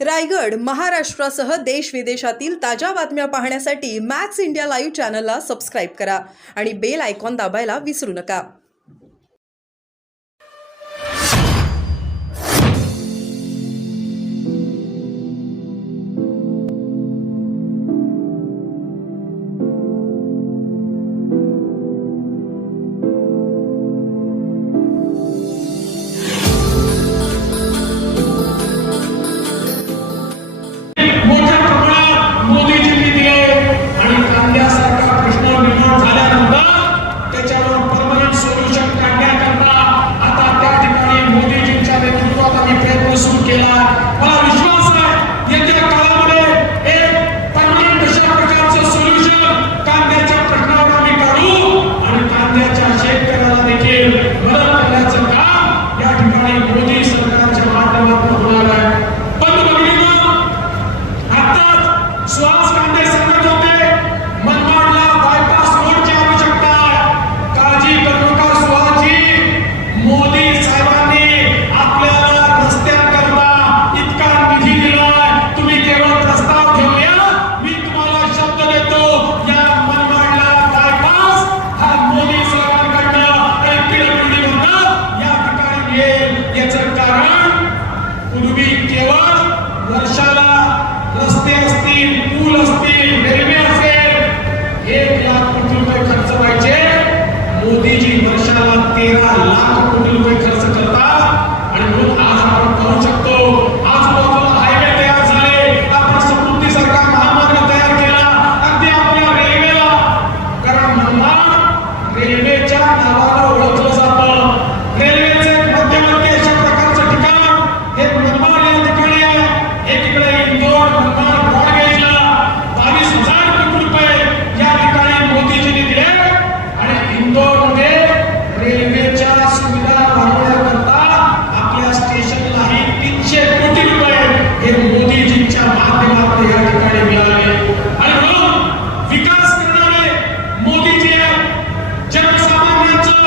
रायगड, महाराष्ट्रासह देश विदेशातील ताज्या बातम्या पाहण्यासाठी मॅक्स इंडिया लाईव्ह चॅनलला सबस्क्राईब करा आणि बेल आयकॉन दाबायला विसरू नका. वर्षाला रस्ते असतील, पूल असतील, रेल्वे असेल, 1,00,000 कोटी रुपये खर्च व्हायचे. मोदीजी वर्षाला 13,00,000 कोटी रुपये खर्च करतात. आणि म्हणून आज आपण पाहू शकतो, आजूबाजूला हायवे तयार झाले, आपण समृद्धीसारखा महामार्ग तयार केला, अगदी आपल्या रेल्वेला. कारण मनमाड रेल्वेच्या नावानं ओळखलं जातं. रेल्वेचे मध्यवर्ती अशा प्रकारचं ठिकाण हे मनमाड या ठिकाणी आहे. एकीकडे इंदोर मनमाड ब्रॉडगेजला 22,000 कोटी रुपये या ठिकाणी मोदीजींनी दिले. आणि इंदोरमध्ये रेल्वेच्या सुविधा वाढवण्याकरता आपल्या स्टेशनलाही 300 कोटी रुपये हे मोदीजींच्या माध्यमातून या ठिकाणी मिळाले. आणि म्हणून विकास करणारे मोदीजी आहेत. जनसामान्यांचं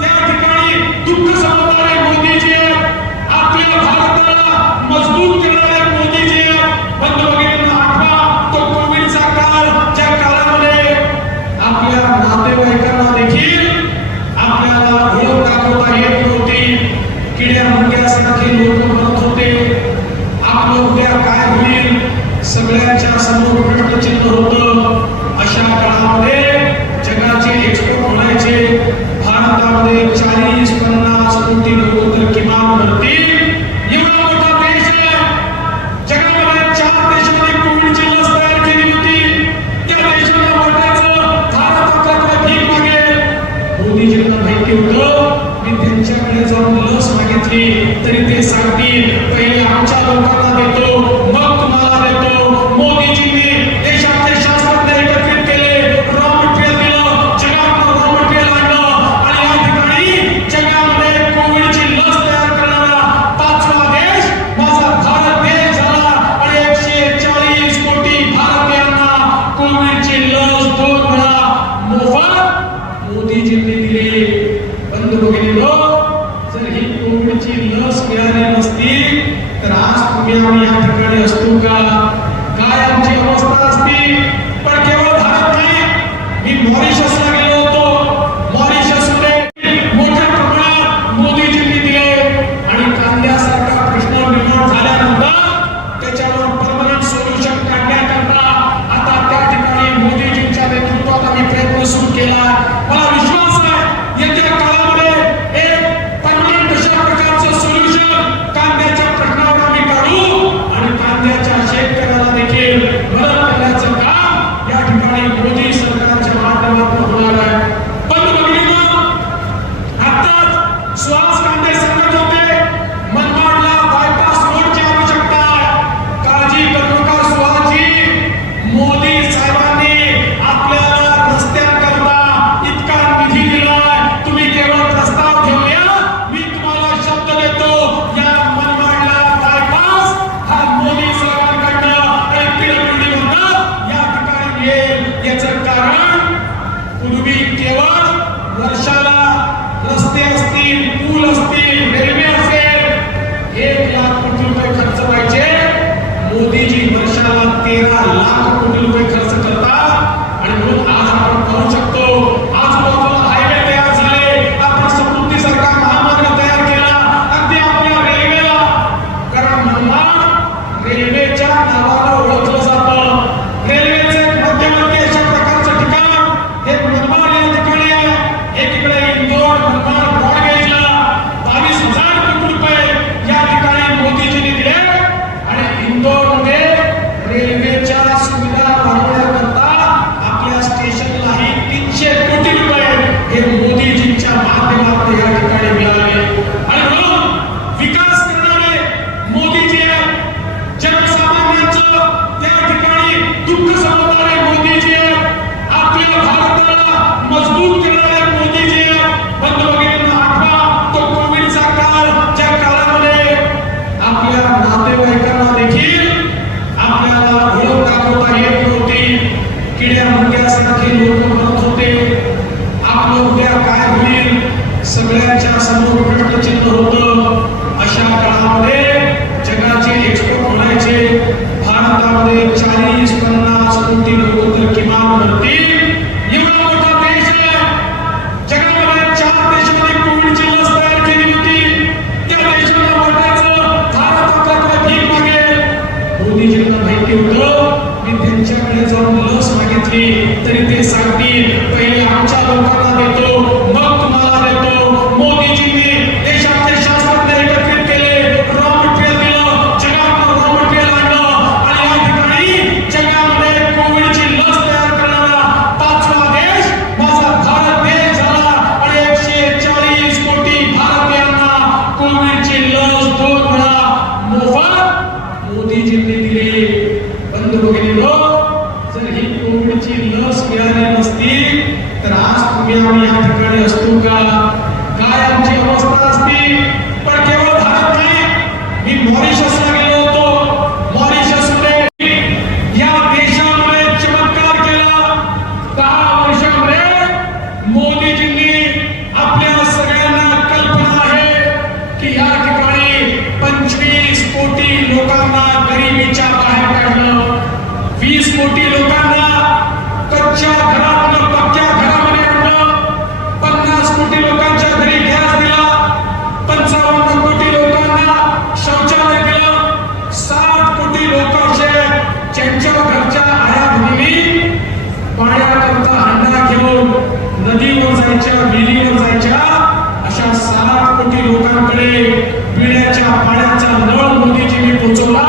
त्या ठिकाणी दुःख समजणारे मोदीजी आहेत. आपल्या भारताला मजबूत करणारे मोदीजी आहेत. बंधू-भगिनींनो, आठवा तो कोविडचा काळ, ज्या काळामध्ये आपल्या नातेवाईकांना देखील आपल्याला ओळख दाखवता येत नव्हती. किड्या मुंग्यासारखे लोक मरत होते. आपलं उद्या काय होईल सगळ्यांच्या समोर प्रश्नचिन्ह होतं. अशा काळामध्ये जगाचे एक्सपोर्ट म्हणायचे. भारतामध्ये 40-50 कोटी लोक तर किमान मरतील. एवढा मोठा देश आहे. जगामध्ये 4 देशांनी कोविडची लस तयार केली होती. त्या देशाला वाटायचं भारत आपल्याकडे भीक मागेल. मोदीजींना माहिती होतं मी त्यांच्याकडे जाऊन लस मागितली तरी ते सांगतील पहिले आमच्या लोकांना देतो, मग तुम्हाला देतो. मोदीजींनी देशातले शास्त्रज्ञ एकत्रित केले, रॉ मटेरियल दिलं, जगातलं रॉ मटेरियल आणलं आणि या ठिकाणी जगामध्ये कोविडची लस तयार करणारा 5वा देश माझा भारत देश झाला. आणि 140 कोटी भारतीयांना कोविडची लस 2 वेळा मोफत मोदीजींनी दिली. बंधू-भगिनींनो, जर ही कोविडची लस मिळाली नसती तर आज तुम्ही आम्ही या ठिकाणी असतो का? काय आमची अवस्था असती? पण केवळ भारत नाही, मी मॉरिशसला गेलो होतो. मॉरिशसमध्ये मोठ्या प्रमाणात मोदीजींनी दिले. आणि कांद्यासारखा प्रश्न निर्माण झाल्यानंतर त्याच्यावर परमनंट सोल्युशन काढण्याकरता आता त्या ठिकाणी मोदीजींच्या नेतृत्वात आम्ही प्रयत्न सुरू केला. मला विश्वास आहे येत्या काळामध्ये एक परमनंट अशा प्रकारचं सोल्युशन कांद्याच्या प्रश्नावर आम्ही काढू आणि कांद्याच्या शेतकऱ्याला देखील मदत करण्याचं काम या ठिकाणी मोदी सरकारच्या माध्यमातून रेल्वेच्या नावानं ओळखलं जातं. रेल्वेचे एक मध्यवर्ती अशा प्रकारचं ठिकाण हे मनमाड या ठिकाणी आहे. एकीकडे इंदोर मनमाड ब्रॉडगेजला 22,000 कोटी रुपये या ठिकाणी मोदीजींनी दिले आणि इंदोरमध्ये रेल्वेच्या सुविधा वाढवण्याकरता आपल्या स्टेशनलाही 300 कोटी रुपये हे मोदीजींच्या माध्यमातून या ठिकाणी मिळाले. आणि म्हणून विकास करणारे मोदीजी आहेत. जनसामान्यांचं त्या ठिकाणी दुःख समजणारे मोदीजी आहेत. आपल्या भारताला मजबूत करणारे मोदीजी आहेत. बंधू-भगिनींनो, आठवा तो कोविडचा काळ, ज्या काळामध्ये आपल्या नातेवाईकांना देखील आपल्याला ओळख दाखवता येत नव्हती. किड्या मुंग्यासारखे लोक म्हणत होते. आपलं उद्या काय होईल सगळ्यांच्या समोर प्रश्नचिन्ह होतं. अशा काळामध्ये जगाचे एक्सपोर्ट म्हणायचे. भारतामध्ये 40-50 कोटी लोक तर किमान भरतील. एवढा मोठा देश आहे. जगामध्ये 4 देशांनी कोविडची लस तयार केली होती. त्या देशांना वाटायचं भारत आपल्याकडे भीक मागेल. मोदीजींना माहिती होतं मी त्यांच्याकडे जाऊन लस मागितली तरी ते सांगतील पहिले आमच्या लोकांना देतो मग तुम्हाला देतो. मोदीजींनी देशातले शास्त्रज्ञ एकत्रित केले, रॉ मटेरियल दिलं, जगातलं रॉ मटेरियल आणलं आणि या ठिकाणी जगामध्ये कोविडची लस तयार करणारा 5वा देश माझा भारत देश झाला आणि 140 कोटी भारतीयांना कोविडची लस 2 वेळा मोफत मोदीजींनी दिली. बंधू-भगिनींनो, जर ही कोविडची लस मिळाली नसती तर आज तुम्ही आम्ही या ठिकाणी असतो का? काय आमची अवस्था असती? पण केवळ भारत नाही, मी मॉरिशसला गेलो होतो. मॉरिशसमध्ये या देशामध्ये चमत्कार केला. 10 वर्षामध्ये मोदीजींनी आपल्या सगळ्यांना कल्पना आहे की या ठिकाणी 25 कोटी लोकांना गरिबीच्या बाहेर काढलं. 20 कोटी लोकांना कच्च्या घरातून पक्क्या घरामध्ये आणलं. 50 कोटी लोकांच्या घरी गॅस दिला. 55 कोटी लोकांना शौचालय दिलं. 60 कोटी लोकांचे ज्यांच्या घरच्या आया भगिनी पाण्याकरता हंडा घेऊन नदीवर जायच्या, विहिरीवर जायच्या, अशा 60 कोटी लोकांकडे पिण्याच्या पाण्याचा नळ मोदीजींनी पोहोचवला.